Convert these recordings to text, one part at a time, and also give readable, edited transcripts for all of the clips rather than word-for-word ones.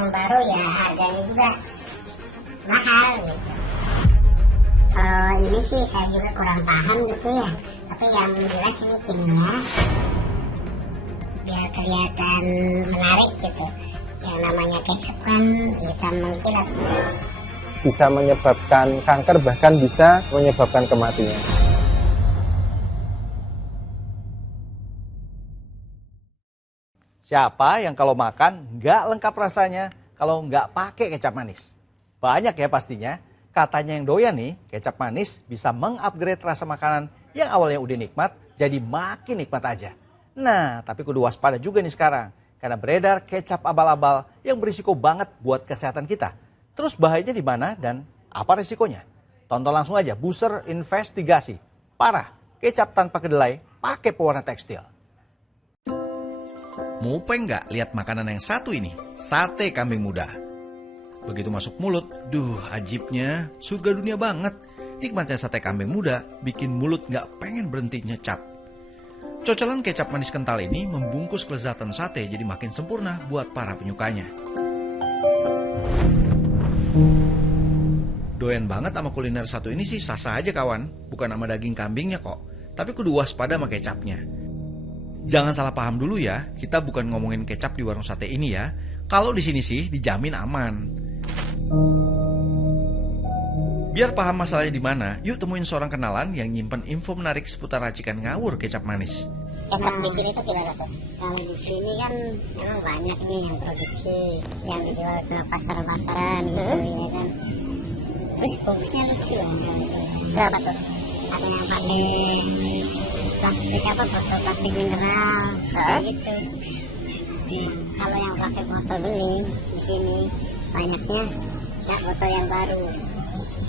yang baru ya harganya juga mahal gitu. Kalau ini sih saya juga kurang paham gitu ya, tapi yang jelas ini kimia biar kelihatan menarik gitu. Yang namanya kecap kan hitam mengkilat, bisa menyebabkan kanker, bahkan bisa menyebabkan kematian. Siapa yang kalau makan nggak lengkap rasanya kalau nggak pakai kecap manis? Banyak ya pastinya. Katanya yang doyan nih, kecap manis bisa mengupgrade rasa makanan yang awalnya udah nikmat jadi makin nikmat aja. Nah, tapi kudu waspada juga nih sekarang. Karena beredar kecap abal-abal yang berisiko banget buat kesehatan kita. Terus bahayanya di mana dan apa resikonya? Tonton langsung aja Buser Investigasi. Parah, kecap tanpa kedelai pakai pewarna tekstil. Mupeng nggak lihat makanan yang satu ini? Sate kambing muda. Begitu masuk mulut, ajibnya surga dunia banget. Nikmatnya sate kambing muda bikin mulut nggak pengen berhenti nyecap. Cocolan kecap manis kental ini membungkus kelezatan sate jadi makin sempurna buat para penyukanya. Doyan banget sama kuliner satu ini sih sah-sah aja kawan. Bukan sama daging kambingnya kok. Tapi kudu waspada sama kecapnya. Jangan salah paham dulu ya, kita bukan ngomongin kecap di warung sate ini ya. Kalau di sini sih dijamin aman. Biar paham masalahnya di mana, yuk temuin seorang kenalan yang nyimpen info menarik seputar racikan ngawur kecap manis. kecap di sini tuh gimana tuh? Kalau di sini kan memang banyak nih yang produksi, yang dijual ke pasar-pasaran gitu ya kan. Terus bungkusnya lucu ya. Berapa tuh? Ada yang pakai plastik apa, botol plastik mineral kayak gitu. Kalau yang pakai botol beling di sini banyaknya ya botol yang baru.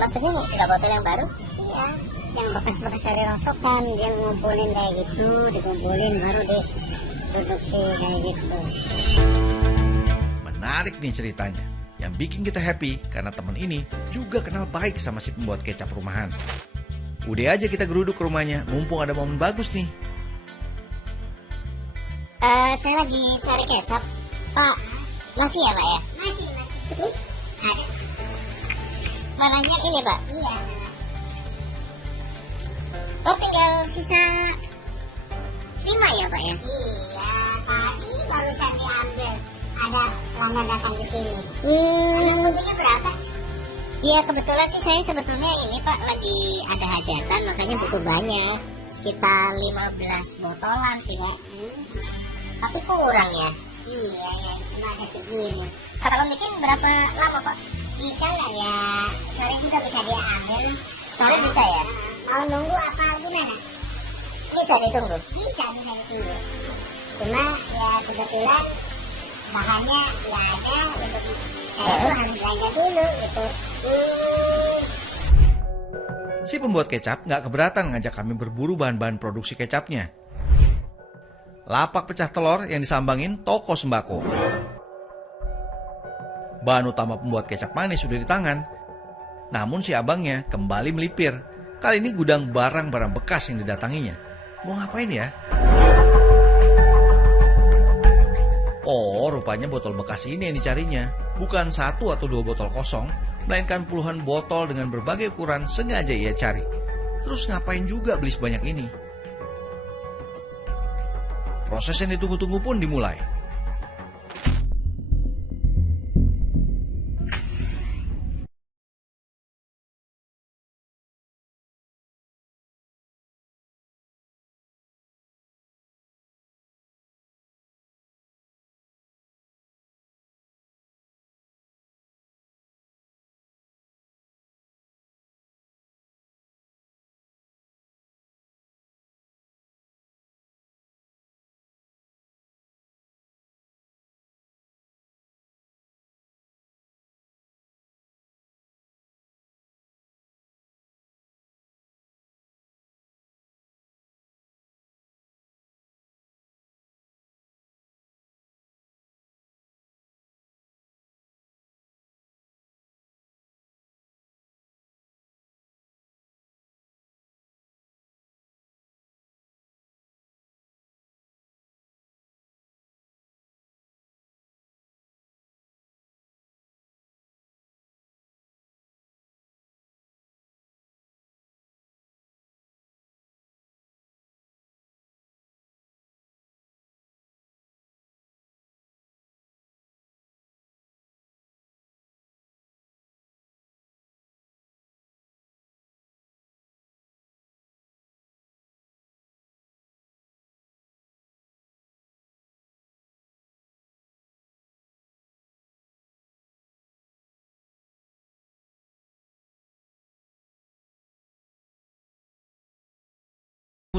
Maksudnya nggak botol yang baru? Ya, yang bekas-bekas dari rongsokan dia ngumpulin kayak gitu, dikumpulin baru diproduksi kayak gitu. Menarik nih ceritanya. Yang bikin kita happy karena teman ini juga kenal baik sama si pembuat kecap rumahan. Udah aja kita geruduk ke rumahnya, mumpung ada momen bagus nih. Saya lagi cari kecap, Pak. Masih ya, Pak ya? Masih. Ada. Warnanya ini, Pak? Iya. Oh, tinggal sisa 5 ya, Pak ya? Iya, tadi barusan diambil. Ada pelanggan datang ke sini. Yang butuhnya berapa? Iya, kebetulan sih saya sebetulnya ini, Pak, lagi ada hajatan, makanya butuh banyak. Sekitar 15 botolan sih, Pak. Tapi kurang ya? Iya, ya cuma ada segini. Kalau bikin berapa lama, Pak? Bisa lah ya, sore juga bisa dia ambil. Sore bisa ya? Mau nunggu apa gimana? Bisa ditunggu? Bisa ditunggu. Cuma ya kebetulan bahannya nggak ada, untuk saya tuh harus belanja dulu gitu. Si pembuat kecap nggak keberatan ngajak kami berburu bahan-bahan produksi kecapnya. Lapak pecah telur yang disambangin toko sembako. Bahan utama pembuat kecap manis sudah di tangan. Namun si abangnya kembali melipir. Kali ini gudang barang-barang bekas yang didatanginya. Mau ngapain ya? Oh, rupanya botol bekas ini yang dicarinya. Bukan 1 atau 2 botol kosong, melainkan puluhan botol dengan berbagai ukuran sengaja ia cari. Terus ngapain juga beli sebanyak ini? Proses yang ditunggu-tunggu pun dimulai.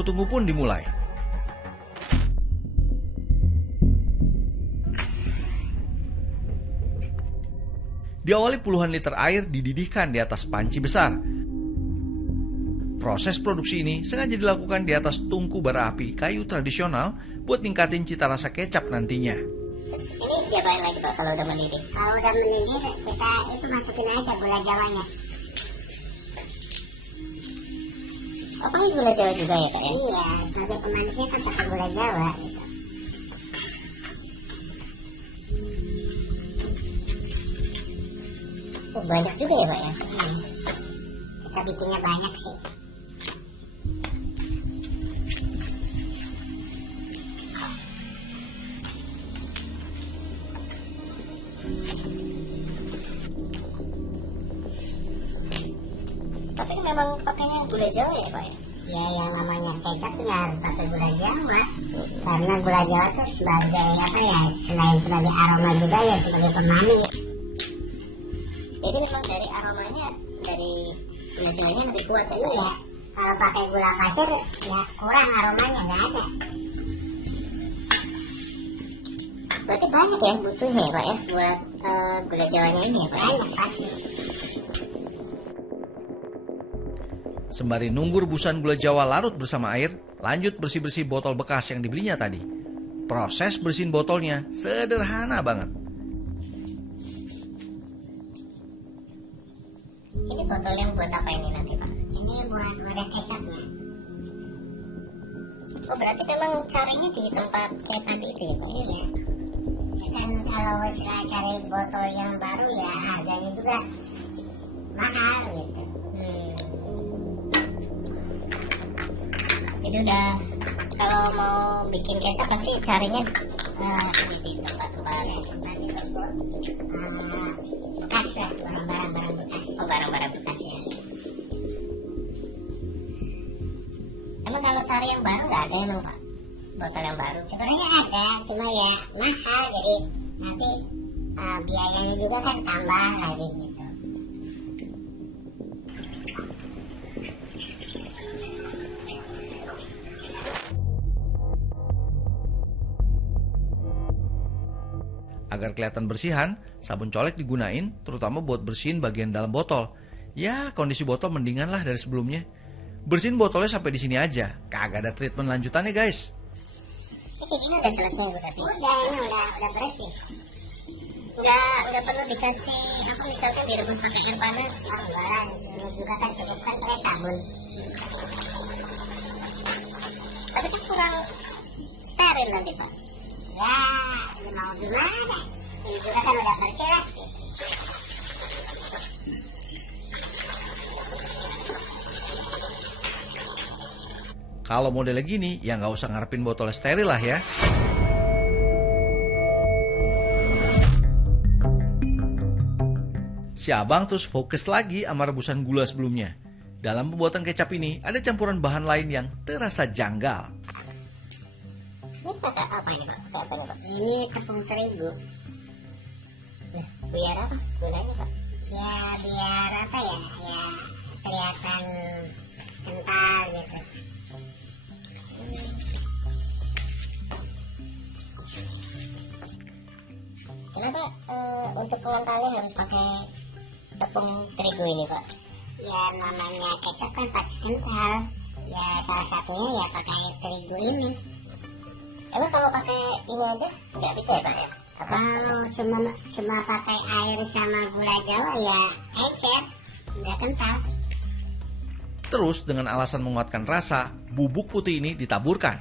tunggu pun dimulai. Diawali puluhan liter air dididihkan di atas panci besar. Proses produksi ini sengaja dilakukan di atas tungku bara api kayu tradisional buat ningkatin cita rasa kecap nantinya. Terus ini diapain lagi Pak kalau udah mendidih? Kalau udah mendidih kita itu masukin aja gula jawanya. Oh, pakai gula jawa juga ya Pak ya? Iya, sebagai pemanisnya kan pakai gula jawa gitu. Oh, banyak juga ya Pak ya? Kita bikinnya banyak sih. Tapi kan memang pakainya gula jawa ya Pak ya? Ya yang namanya kecap ya harus pakai gula jawa. Karena gula jawa itu sebagai apa ya, selain sebagai aroma juga ya sebagai pemanis. Jadi memang dari aromanya, dari gula jawanya lebih kuat ya? Iya. Kalau pakai gula pasir ya kurang aromanya, nggak ada. Berarti banyak ya butuhnya ya Pak ya buat gula jawanya ini ya Pak? Banyak pasti. Sembari nunggu rebusan gula jawa larut bersama air, lanjut bersih-bersih botol bekas yang dibelinya tadi. Proses bersihin botolnya sederhana banget. Ini botol yang buat apa ini nanti Pak? Ini buat wadah kecapnya. Oh berarti memang carinya di tempat kayak tadi itu ya Pak? Iya. Ya kan kalau istilah cari botol yang baru ya harganya juga mahal gitu. Jadi udah kalau mau bikin kecap pasti carinya di tempat-tempat nanti toko bekas lah, barang-barang bekas. Oh barang-barang bekas ya. Emang kalau cari yang baru nggak ada emang Pak? Botol yang baru? Sebenarnya ada, cuma ya mahal jadi nanti biayanya juga kan tambah lagi gitu. Agar kelihatan bersihan, sabun colek digunain terutama buat bersihin bagian dalam botol. Ya, kondisi botol mendingan lah dari sebelumnya. Bersihin botolnya sampai di sini aja, kagak ada treatment lanjutannya guys. Ini udah selesai berarti? Udah, ini udah bersih. Nggak perlu dikasih apa misalkan direbus pakai air panas. Enggak, ini juga kan cukup kan pakai sabun. Tapi kan kurang steril nanti Pak. Ya, ini mau gimana? Ini juga kan udah bersih lah. Kalau modelnya gini, ya nggak usah ngarepin botol steril lah ya. Si abang terus fokus lagi sama rebusan gula sebelumnya. Dalam pembuatan kecap ini, ada campuran bahan lain yang terasa janggal. Ini pakai apa ini Pak? Pakai apa nih Pak? Ini tepung terigu. Nah, biar apa gunanya Pak? Ya biar apa ya? Ya kelihatan kental gitu. Kenapa untuk pengentalnya harus pakai tepung terigu ini Pak? Ya namanya kecap kan pasti kental. Ya salah satunya ya pakai terigu ini. Emang kalau pakai ini aja nggak bisa ya Pak ya? Kalau cuma pakai air sama gula jawa ya encer, nggak kental. Terus dengan alasan menguatkan rasa, bubuk putih ini ditaburkan.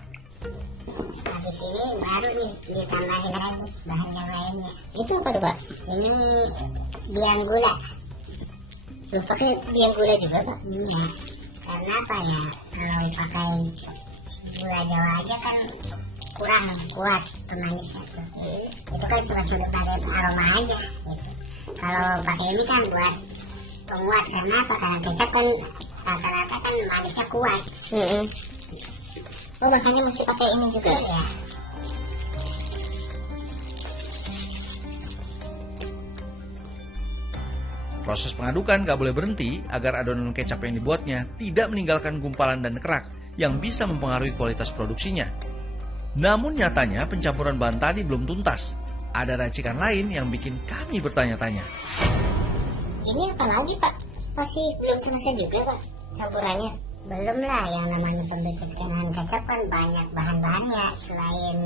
Habis ini baru nih ditambahin lagi bahan yang lainnya. Itu apa tuh Pak? Ini biang gula. Loh pakai biang gula juga Pak? Iya. Karena apa ya? Kalau pakai gula jawa aja kan kurang kuat pemanisnya. Itu kan cuma sebagai aroma aja. Gitu. Kalau pakai ini kan buat penguat karena apa? Karena kecap kan rata-rata kan manisnya kuat. Oh makanya mesti pakai ini juga. Iya. Proses pengadukan gak boleh berhenti agar adonan kecap yang dibuatnya tidak meninggalkan gumpalan dan kerak. yang bisa mempengaruhi kualitas produksinya. Namun nyatanya pencampuran bahan tadi belum tuntas. Ada racikan lain yang bikin kami bertanya-tanya. Ini apa lagi Pak? Masih belum selesai juga Pak campurannya? Belum lah, yang namanya pembibitan kecap kan banyak bahan-bahannya. Selain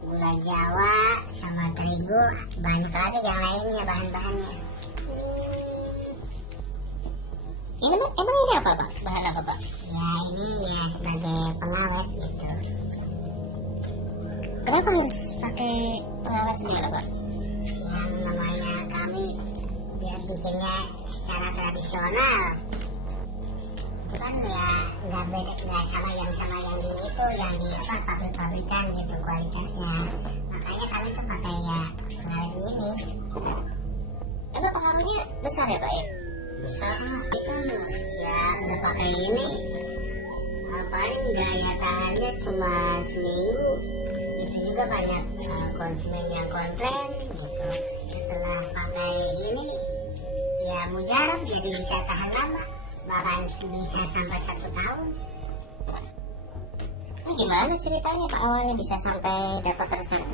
gula Jawa sama terigu, banyak lagi yang lainnya bahan-bahannya. Ini emang ini apa Pak? Bahan apa Pak? Ya ini ya sebagai pengawet gitu. Kenapa harus pakai pengawet segala Pak? Yang namanya kami biar bikinnya secara tradisional. Itu kan ya nggak beda, nggak sama yang di itu, yang di apa pabrik-pabrikan gitu kualitasnya. Makanya kami tuh pakai ya pengawet ini. Emang pengaruhnya besar ya Pak ya? Besar lah, itu ya udah pakai ini paling daya tahannya cuma seminggu. Itu juga banyak konsumen yang komplain gitu. Setelah pakai ini ya mujarab, jadi bisa tahan lama, bahkan bisa sampai 1 tahun. Ini gimana ceritanya Pak awalnya bisa sampai dapat resep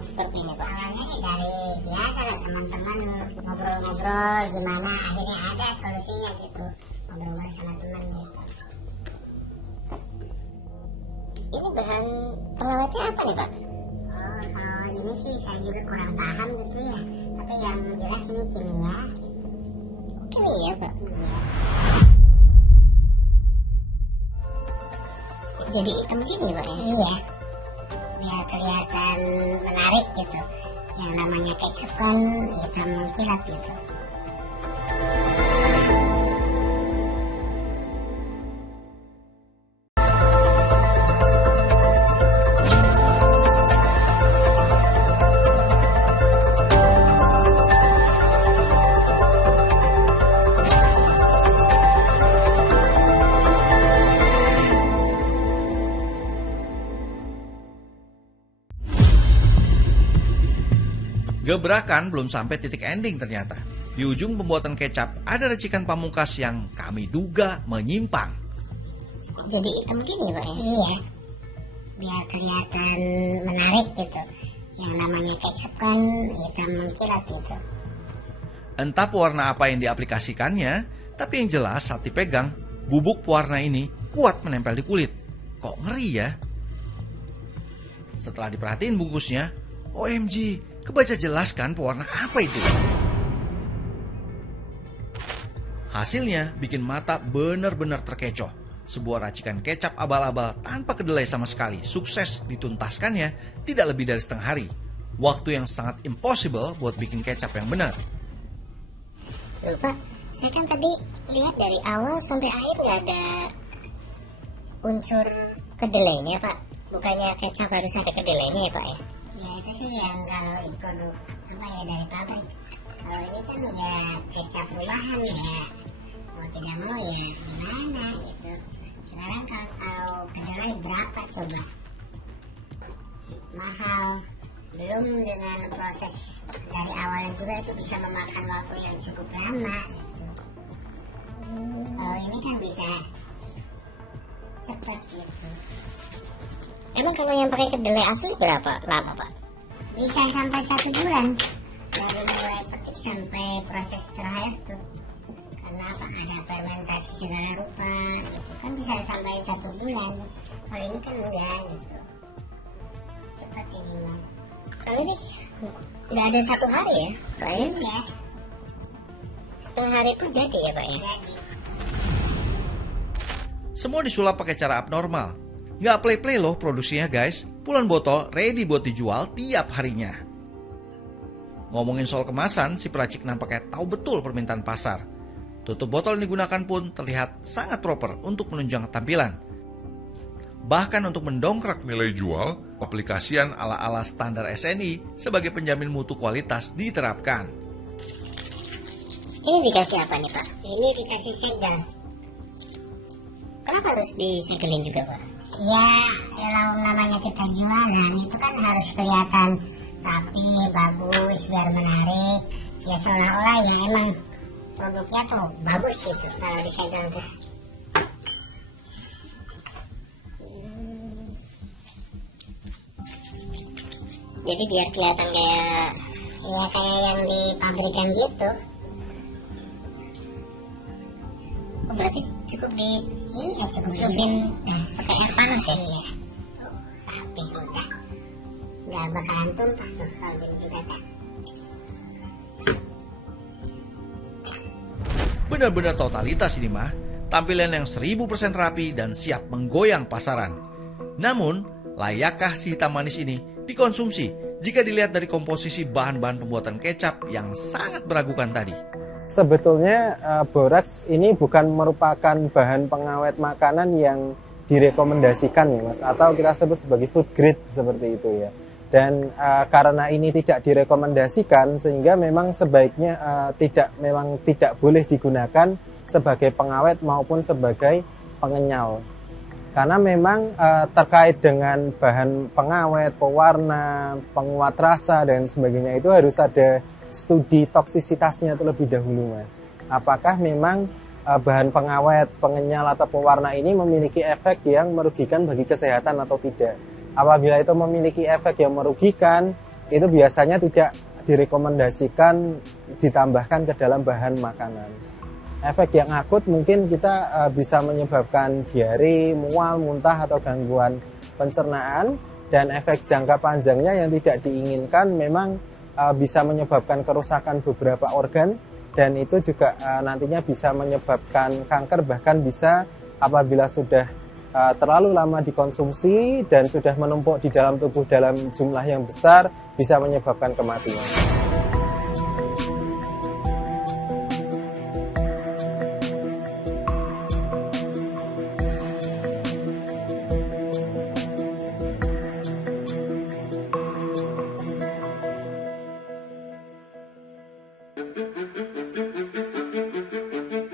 seperti ini Pak? Awalnya dari biasa lah teman-teman ngobrol-ngobrol gimana, akhirnya ada solusinya gitu, ngobrol sama teman gitu. Ini bahan pengawetnya apa nih Pak? Oh kalau ini sih saya juga kurang paham gitu ya, tapi yang jelas ini kimia. Kimia Pak? Iya. Jadi hitam gini Pak ya? Iya, biar kelihatan menarik gitu. Yang namanya kecap kan hitam mengkilap gitu. Gebrakan belum sampai titik ending ternyata. Di ujung pembuatan kecap ada racikan pamungkas yang kami duga menyimpang. Jadi hitam gini Pak ya? Iya, biar kelihatan menarik gitu. Yang namanya kecap kan hitam mengkilap gitu. Entah pewarna apa yang diaplikasikannya, tapi yang jelas saat dipegang, bubuk pewarna ini kuat menempel di kulit. Kok ngeri ya? Setelah diperhatiin bungkusnya, OMG, kebaca jelas kan pewarna apa itu? Hasilnya bikin mata benar-benar terkecoh. Sebuah racikan kecap abal-abal tanpa kedelai sama sekali, sukses dituntaskannya tidak lebih dari setengah hari. Waktu yang sangat impossible buat bikin kecap yang benar. Loh Pak, saya kan tadi lihat dari awal sampai akhir nggak ada unsur kedelainya Pak. Bukannya kecap harus ada kedelainya ya Pak ya? Ya itu sih yang kalau produk apa ya dari pabrik. Kalau ini kan ya kecap rumahan ya, mau tidak mau ya gimana gitu. Sekarang kalau kedelai berapa coba? Mahal. Belum dengan proses dari awalnya juga itu bisa memakan waktu yang cukup lama gitu. Kalau ini kan bisa cepat gitu. Emang kalau yang pakai kedelai asli berapa lama Pak? Bisa sampai 1 bulan dari mulai petik sampai proses terakhir tuh. Karena apa, ada fermentasi segala rupa gitu kan, bisa sampai 1 bulan. Kalau ini kan enggak gitu, cepat ini mah. Kalau ini nggak ada 1 hari ya Pak ya? Iya, setengah hari pun jadi ya Pak ya? Jadi. Semua disulap pakai cara abnormal. Nggak play-play loh produksinya guys. Puluhan botol ready buat dijual tiap harinya. Ngomongin soal kemasan, si peracik nampaknya tahu betul permintaan pasar. Tutup botol yang digunakan pun terlihat sangat proper untuk menunjang tampilan. Bahkan untuk mendongkrak nilai jual, aplikasian ala-ala standar SNI sebagai penjamin mutu kualitas diterapkan. Ini dikasih apa nih Pak? Ini dikasih segel. Kenapa harus disegelin juga Pak? Ya, kalau namanya kita jualan itu kan harus kelihatan rapi, bagus, biar menarik. Ya seolah-olah ya emang produknya tuh bagus gitu kalau disegel tuh. Jadi biar kelihatan kayak yang di pabrikan gitu. Oh, berarti cukup celupin pakai air panas ya? Iya. Tapi udah nggak bakalan tumpah tuh kalau kita kan. Benar-benar totalitas ini mah. Tampilan yang 1000% rapi dan siap menggoyang pasaran. Namun, layakkah si hitam manis ini dikonsumsi jika dilihat dari komposisi bahan-bahan pembuatan kecap yang sangat meragukan tadi? Sebetulnya boraks ini bukan merupakan bahan pengawet makanan yang direkomendasikan ya Mas, atau kita sebut sebagai food grade seperti itu ya. Dan karena ini tidak direkomendasikan sehingga memang sebaiknya tidak boleh digunakan sebagai pengawet maupun sebagai pengenyal. Karena memang terkait dengan bahan pengawet, pewarna, penguat rasa dan sebagainya itu harus ada studi toksisitasnya terlebih dahulu Mas. Apakah memang bahan pengawet, pengenyal atau pewarna ini memiliki efek yang merugikan bagi kesehatan atau tidak. Apabila itu memiliki efek yang merugikan, itu biasanya tidak direkomendasikan ditambahkan ke dalam bahan makanan. Efek yang akut mungkin kita bisa menyebabkan diare, mual, muntah atau gangguan pencernaan, dan efek jangka panjangnya yang tidak diinginkan memang bisa menyebabkan kerusakan beberapa organ, dan itu juga nantinya bisa menyebabkan kanker, bahkan bisa apabila sudah terlalu lama dikonsumsi dan sudah menumpuk di dalam tubuh dalam jumlah yang besar bisa menyebabkan kematian.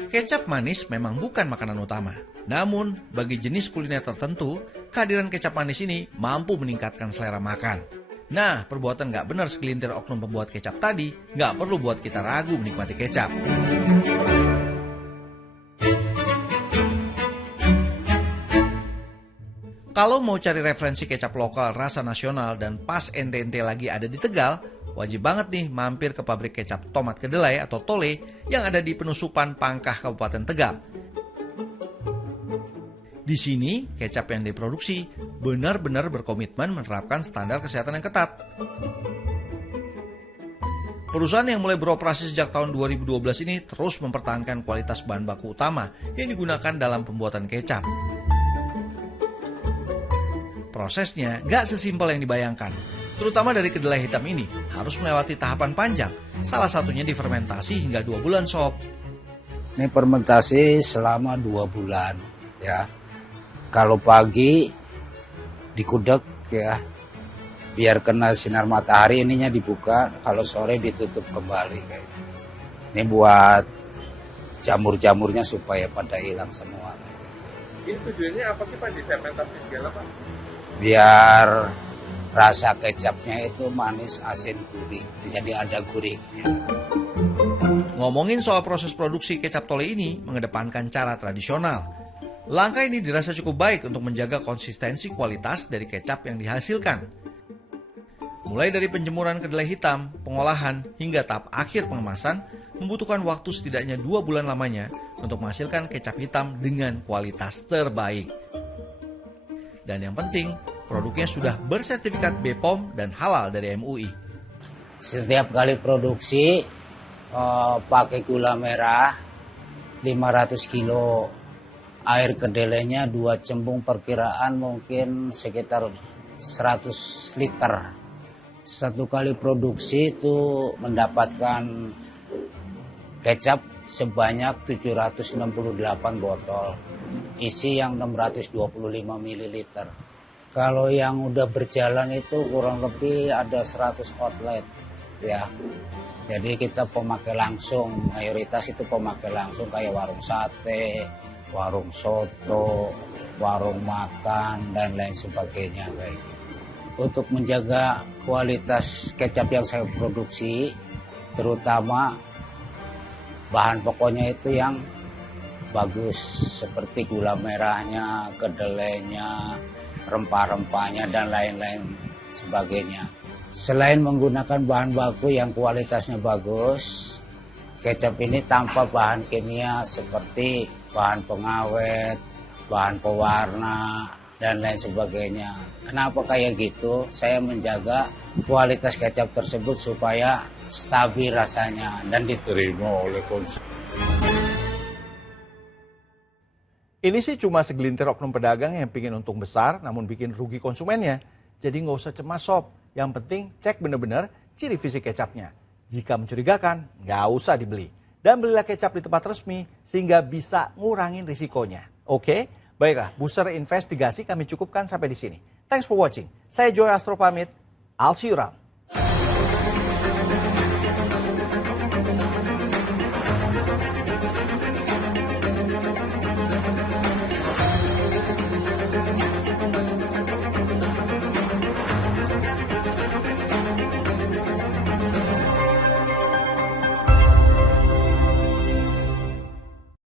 Kecap manis memang bukan makanan utama. Namun, bagi jenis kuliner tertentu, kehadiran kecap manis ini mampu meningkatkan selera makan. Nah, perbuatan nggak benar segelintir oknum pembuat kecap tadi nggak perlu buat kita ragu menikmati kecap. Kalau mau cari referensi kecap lokal rasa nasional dan pas ente-ente lagi ada di Tegal, wajib banget nih mampir ke pabrik kecap Tomat Kedelai atau Tole yang ada di Penusupan, Pangkah, Kabupaten Tegal. Di sini, kecap yang diproduksi benar-benar berkomitmen menerapkan standar kesehatan yang ketat. Perusahaan yang mulai beroperasi sejak tahun 2012 ini terus mempertahankan kualitas bahan baku utama yang digunakan dalam pembuatan kecap. Prosesnya gak sesimpel yang dibayangkan. Terutama dari kedelai hitam ini harus melewati tahapan panjang. Salah satunya difermentasi hingga 2 bulan sob. Ini fermentasi selama 2 bulan ya. Kalau pagi dikudek ya, biar kena sinar matahari ininya dibuka. Kalau sore ditutup kembali kayak. Ini buat jamur-jamurnya supaya pada hilang semua. Ini tujuannya apa sih Pak di fermentasi segala Pak? Biar rasa kecapnya itu manis, asin, gurih. Jadi ada gurihnya. Ngomongin soal proses produksi kecap Tole ini mengedepankan cara tradisional. Langkah ini dirasa cukup baik untuk menjaga konsistensi kualitas dari kecap yang dihasilkan. Mulai dari penjemuran kedelai hitam, pengolahan, hingga tahap akhir pengemasan, membutuhkan waktu setidaknya 2 bulan lamanya untuk menghasilkan kecap hitam dengan kualitas terbaik. Dan yang penting, produknya sudah bersertifikat BPOM dan halal dari MUI. Setiap kali produksi pakai gula merah 500 kilo, air kedelainya 2 cembung, perkiraan mungkin sekitar 100 liter. Satu kali produksi itu mendapatkan kecap sebanyak 768 botol, isi yang 625 ml. Kalau yang udah berjalan itu kurang lebih ada 100 outlet ya. Jadi kita pemakai langsung, mayoritas itu pemakai langsung kayak warung sate, warung soto, warung makan dan lain sebagainya kayak gitu. Untuk menjaga kualitas kecap yang saya produksi, terutama bahan pokoknya itu yang bagus seperti gula merahnya, kedelainya, rempah-rempahnya dan lain-lain sebagainya. Selain menggunakan bahan baku yang kualitasnya bagus, kecap ini tanpa bahan kimia seperti bahan pengawet, bahan pewarna, dan lain sebagainya. Kenapa kayak gitu? Saya menjaga kualitas kecap tersebut supaya stabil rasanya dan diterima oleh konsumen. Ini sih cuma segelintir oknum pedagang yang bikin untung besar namun bikin rugi konsumennya. Jadi nggak usah cemas sob. Yang penting cek benar-benar ciri fisik kecapnya. Jika mencurigakan, nggak usah dibeli. Dan belilah kecap di tempat resmi sehingga bisa ngurangin risikonya. Oke? Baiklah, booster investigasi kami cukupkan sampai di sini. Thanks for watching. Saya Joy Astro pamit. I'll see you around.